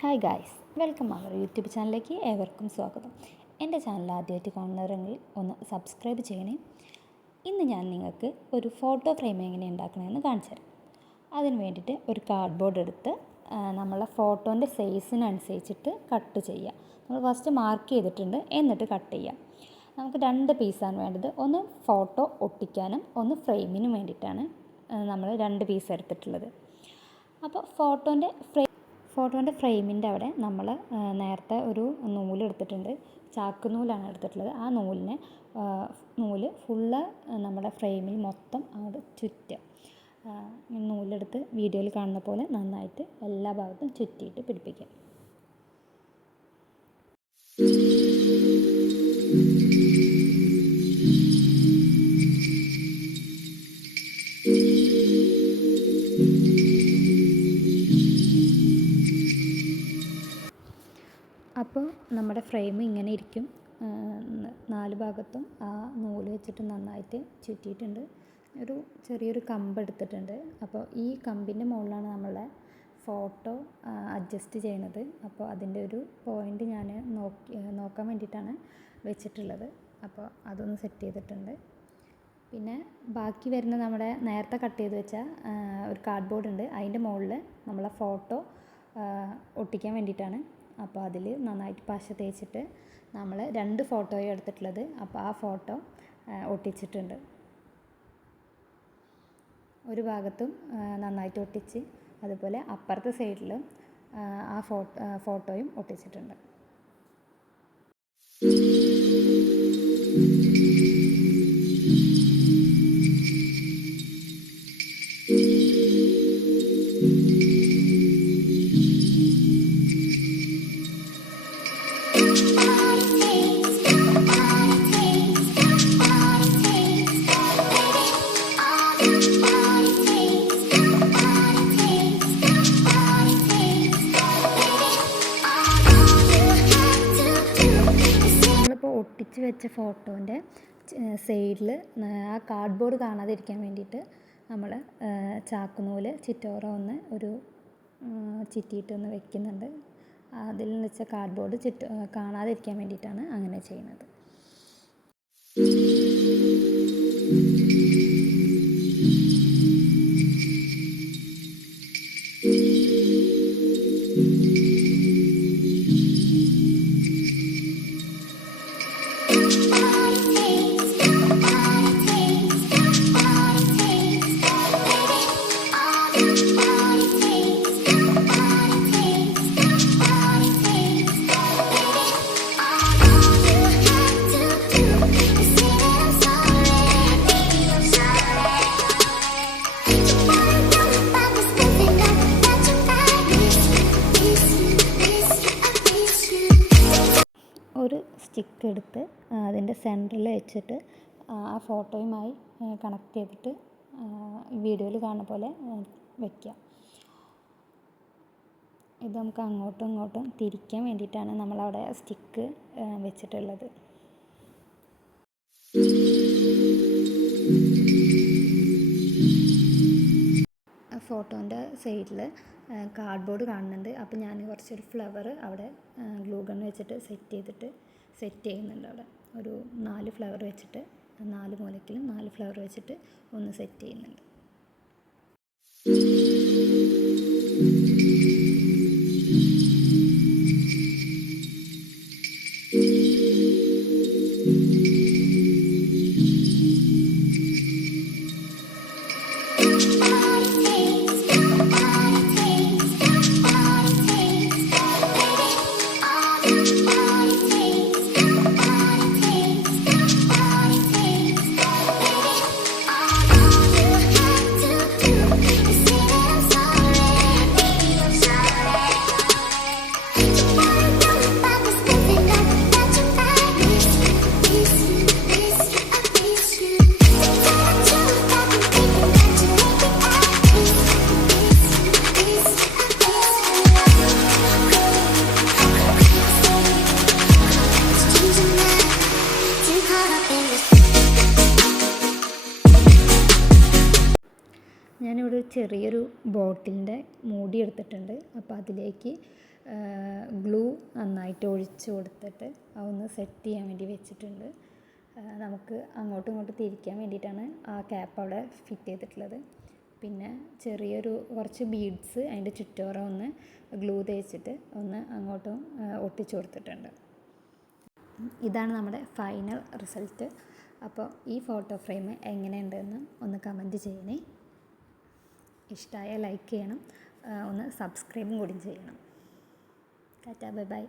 Hi guys, welcome our YouTube ചാനലിലേക്ക് ഏവർക്കും സ്വാഗതം. എൻ്റെ ചാനൽ ആദ്യമായിട്ട് കാണുന്നവരെങ്കിൽ ഒന്ന് സബ്സ്ക്രൈബ് ചെയ്യണേ. ഇന്ന് ഞാൻ നിങ്ങൾക്ക് ഒരു ഫോട്ടോ ഫ്രെയിം എങ്ങനെ ഉണ്ടാക്കണമെന്ന് കാണിച്ചു തരാം. അതിന് വേണ്ടിയിട്ട് ഒരു കാർഡ്ബോർഡ് എടുത്ത് നമ്മളെ ഫോട്ടോൻ്റെ സൈസിനനുസരിച്ചിട്ട് കട്ട് ചെയ്യുക. നമ്മൾ ഫസ്റ്റ് മാർക്ക് ചെയ്തിട്ടുണ്ട്, എന്നിട്ട് കട്ട് ചെയ്യാം. നമുക്ക് 2 പീസാണ് വേണ്ടത്. ഒന്ന് ഫോട്ടോ ഒട്ടിക്കാനും ഒന്ന് ഫ്രെയിമിനും വേണ്ടിയിട്ടാണ് നമ്മൾ 2 പീസ് എടുത്തിട്ടുള്ളത്. അപ്പോൾ ഫോട്ടോൻ്റെ ഫ്രെയിമിൻ്റെ അവിടെ നമ്മൾ നേരത്തെ ഒരു നൂലെടുത്തിട്ടുണ്ട്, ചാക്ക് നൂലാണ് എടുത്തിട്ടുള്ളത്. ആ നൂല് ഫുള്ള് നമ്മുടെ ഫ്രെയിമിൽ മൊത്തം അവിടെ ചുറ്റുക. നൂലെടുത്ത് വീഡിയോയിൽ കാണുന്ന പോലെ നന്നായിട്ട് എല്ലാ ഭാഗത്തും ചുറ്റിയിട്ട് പിടിപ്പിക്കുക. അപ്പോൾ നമ്മുടെ ഫ്രെയിം ഇങ്ങനെ ഇരിക്കും. 4 ഭാഗത്തും ആ നൂല് വെച്ചിട്ട് നന്നായിട്ട് ചുറ്റിയിട്ടുണ്ട്. ചെറിയൊരു കമ്പ് എടുത്തിട്ടുണ്ട്. അപ്പോൾ ഈ കമ്പിൻ്റെ മുകളിലാണ് നമ്മളെ ഫോട്ടോ അഡ്ജസ്റ്റ് ചെയ്യണത്. അപ്പോൾ അതിൻ്റെ ഒരു പോയിൻ്റ് ഞാൻ നോക്കാൻ വേണ്ടിയിട്ടാണ് വെച്ചിട്ടുള്ളത്. അപ്പോൾ അതൊന്ന് സെറ്റ് ചെയ്തിട്ടുണ്ട്. പിന്നെ ബാക്കി വരുന്ന നമ്മുടെ നേരത്തെ കട്ട് ചെയ്ത് വെച്ച ഒരു കാർഡ്ബോർഡ് ഉണ്ട്. അതിൻ്റെ മുകളിൽ നമ്മളെ ഫോട്ടോ ഒട്ടിക്കാൻ വേണ്ടിയിട്ടാണ്. അപ്പോൾ അതിൽ നന്നായിട്ട് പശ തേച്ചിട്ട് നമ്മൾ 2 ഫോട്ടോയും എടുത്തിട്ടുള്ളത്. അപ്പോൾ ആ ഫോട്ടോ ഒട്ടിച്ചിട്ടുണ്ട്. ഒരു ഭാഗത്തും നന്നായിട്ട് ഒട്ടിച്ച്, അതുപോലെ അപ്പുറത്തെ സൈഡിലും ആ ഫോട്ടോയും ഒട്ടിച്ചിട്ടുണ്ട്. ഒട്ടിച്ച് വെച്ച ഫോട്ടോൻ്റെ സൈഡിൽ ആ കാർഡ്ബോർഡ് കാണാതിരിക്കാൻ വേണ്ടിയിട്ട് നമ്മൾ ചാക്കുനൂല് ചിറ്റോറ ഒന്ന് ചുറ്റിയിട്ടൊന്ന് വെക്കുന്നുണ്ട്. അതിൽ വെച്ച കാർഡ്ബോർഡ് കാണാതിരിക്കാൻ വേണ്ടിയിട്ടാണ് അങ്ങനെ ചെയ്യുന്നത്. ഒരു സ്റ്റിക്ക് എടുത്ത് അതിൻ്റെ സെൻറ്ററിൽ വെച്ചിട്ട് ആ ഫോട്ടോയുമായി കണക്ട് ചെയ്തിട്ട് വീഡിയോയിൽ കാണുന്ന പോലെ വയ്ക്കുക. ഇത് നമുക്ക് അങ്ങോട്ടും ഇങ്ങോട്ടും തിരിക്കാൻ വേണ്ടിയിട്ടാണ് നമ്മളവിടെ സ്റ്റിക്ക് വെച്ചിട്ടുള്ളത്. ഫോട്ടോൻ്റെ സൈഡിൽ കാർഡ്ബോർഡ് കാണുന്നുണ്ട്. അപ്പോൾ ഞാൻ കുറച്ചൊരു ഫ്ലവർ അവിടെ ഗ്ലൂ ഗൺ വെച്ചിട്ട് സെറ്റ് ചെയ്യുന്നുണ്ട്. അവിടെ ഒരു 4 ഫ്ലവർ വെച്ചിട്ട് 4 മൂലയ്ക്കിലും 4 ഫ്ലവർ വെച്ചിട്ട് ഒന്ന് സെറ്റ് ചെയ്യുന്നുണ്ട്. ചെറിയൊരു ബോട്ടിലിൻ്റെ മൂടി എടുത്തിട്ടുണ്ട്. അപ്പോൾ അതിലേക്ക് ഗ്ലൂ നന്നായിട്ട് ഒഴിച്ച് കൊടുത്തിട്ട് അതൊന്ന് സെറ്റ് ചെയ്യാൻ വേണ്ടി വെച്ചിട്ടുണ്ട്. നമുക്ക് അങ്ങോട്ടും ഇങ്ങോട്ടും തിരിക്കാൻ വേണ്ടിയിട്ടാണ് ആ ക്യാപ്പ് അവിടെ ഫിറ്റ് ചെയ്തിട്ടുള്ളത്. പിന്നെ കുറച്ച് ബീഡ്സ് അതിൻ്റെ ചുറ്റോറം ഒന്ന് ഗ്ലൂ തേച്ചിട്ട് ഒന്ന് അങ്ങോട്ടും ഒട്ടിച്ചു കൊടുത്തിട്ടുണ്ട്. ഇതാണ് നമ്മുടെ ഫൈനൽ റിസൾട്ട്. അപ്പോൾ ഈ ഫോട്ടോ ഫ്രെയിം എങ്ങനെയുണ്ടെന്ന് ഒന്ന് കമൻറ്റ് ചെയ്യണേ. ഇഷ്ടമായ ലൈക്ക് ചെയ്യണം, ഒന്ന് സബ്സ്ക്രൈബും കൂടി ചെയ്യണം. Tata, bye bye.